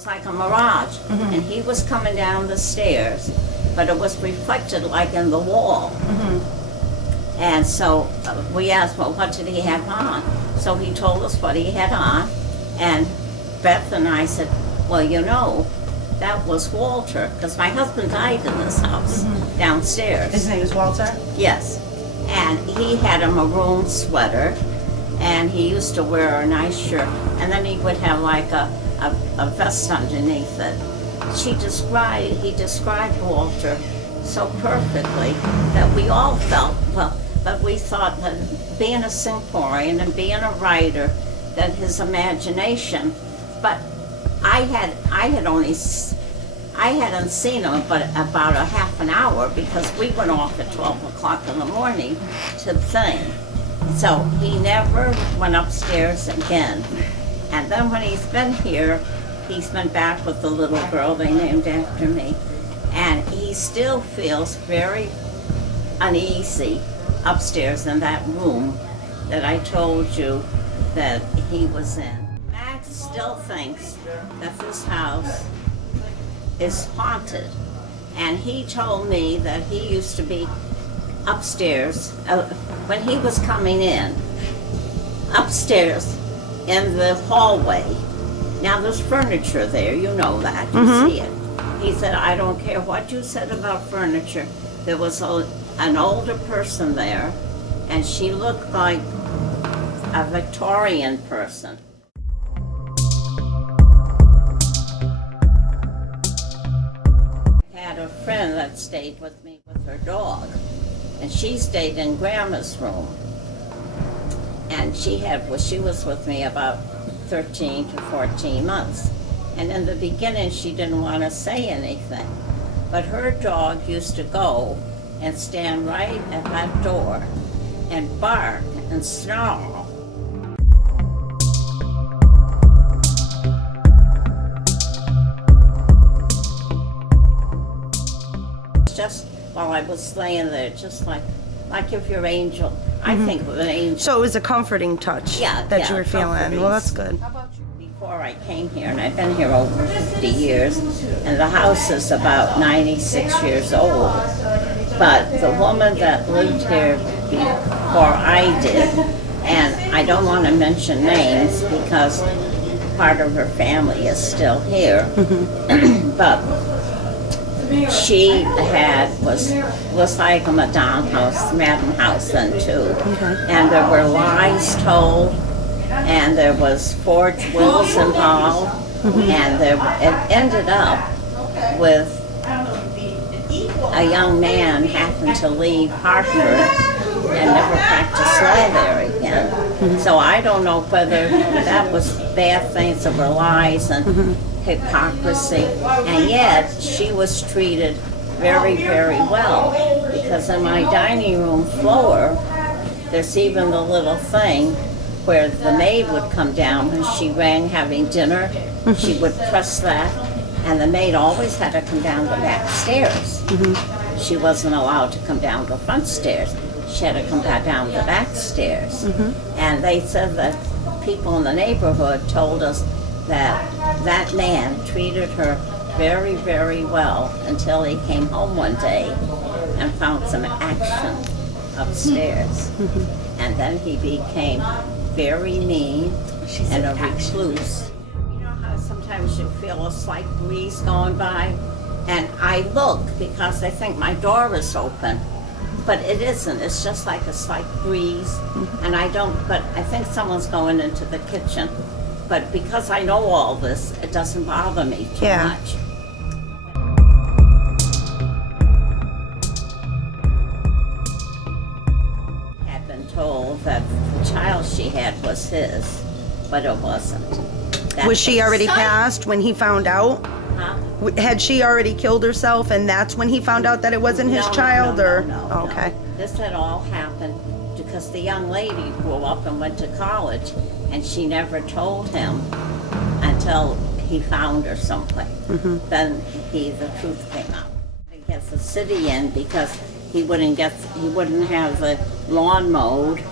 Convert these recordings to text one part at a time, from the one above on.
was like a mirage. And he was coming down the stairs, but it was reflected like in the wall. And so we asked, well, what did he have on? So he told us what he had on. And Beth and I said, well, you know, that was Walter, because my husband died in this house downstairs. His name is Walter? Yes. And he had a maroon sweater, and he used to wear a nice shirt, and then he would have like a vest underneath it. He described Walter so perfectly that we all felt, well, but we thought that being a Singaporean and being a writer, that his imagination, but I hadn't seen him but about a half an hour, because we went off at 12 o'clock in the morning to thing. So he never went upstairs again. And then when he's been here, he's been back with the little girl they named after me. And he still feels very uneasy upstairs in that room that I told you that he was in. Max still thinks that this house is haunted. And he told me that he used to be upstairs, when he was coming in, upstairs in the hallway. Now there's furniture there, you know that, you see it. He said, I don't care what you said about furniture. There was an older person there, and she looked like a Victorian person. I had a friend that stayed with me with her dog, and she stayed in Grandma's room. And she was with me about 13 to 14 months. And in the beginning, she didn't want to say anything. But her dog used to go and stand right at that door and bark and snarl. Just while I was laying there, just like if your angel, I think of an angel. So it was a comforting touch that you were feeling. Well, that's good. How about you? Before I came here, and I've been here over 50 years, and the house is about 96 years old. But the woman that lived here before I did, and I don't want to mention names because part of her family is still here, but she was like a Madame House then too. And there were lies told, and there was forged wills involved, and it ended up with a young man having to leave Hartford and never practice law there again. So I don't know whether that was bad things that were lies and hypocrisy, and yet she was treated very, very well, because in my dining room floor, there's even the little thing where the maid would come down when she rang having dinner. She would press that, and the maid always had to come down the back stairs. She wasn't allowed to come down the front stairs. She had to come back down the back stairs. And they said that people in the neighborhood told us that that man treated her very, very well until he came home one day and found some action upstairs. And then he became very mean and a recluse. You know how sometimes you feel a slight breeze going by? And I look because I think my door is open, but it isn't. It's just like a slight breeze. And but I think someone's going into the kitchen. But because I know all this, it doesn't bother me too much. I had been told that the child she had was his, but it wasn't. Was she already passed when he found out? Huh? Had she already killed herself, and that's when he found out that it wasn't his child? No. Okay. This had all happened because the young lady grew up and went to college, and she never told him until he found her someplace. Then the truth came out. He gets the city in because he wouldn't have the lawn mowed,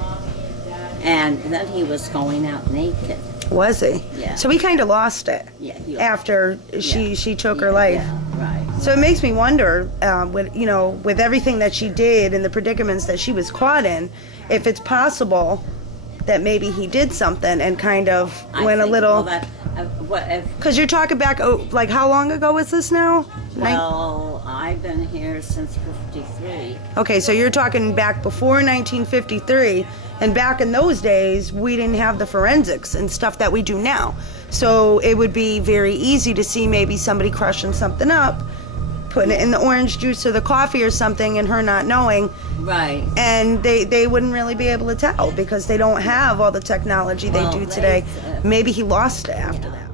And then he was going out naked. Was he? Yeah. So he kind of lost it. Yeah. After she took her life. Yeah, right. So it makes me wonder, with everything that she did and the predicaments that she was caught in, if it's possible that maybe he did something and kind of went a little. Because you're talking back, like how long ago was this now? Well, I've been here since '53. Okay, so you're talking back before 1953, and back in those days, we didn't have the forensics and stuff that we do now. So it would be very easy to see maybe somebody crushing something up, putting it in the orange juice or the coffee or something, and her not knowing. Right. And they wouldn't really be able to tell because they don't have all the technology they do today. Maybe he lost it after that.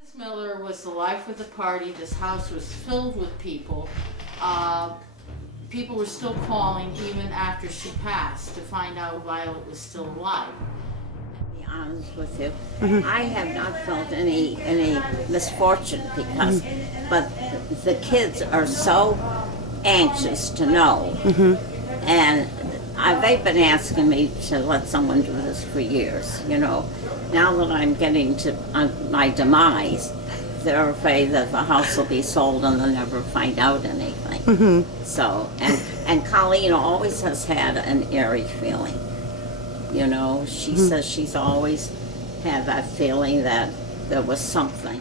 Mrs. Miller was the life of the party. This house was filled with people. People were still calling even after she passed to find out Violet was still alive. To be honest with you, I have not felt any misfortune because, but the kids are so anxious to know, and they've been asking me to let someone do this for years. You know, now that I'm getting to my demise, they're afraid that the house will be sold and they'll never find out anything. So, and Colleen always has had an eerie feeling. You know, she says she's always had that feeling that there was something.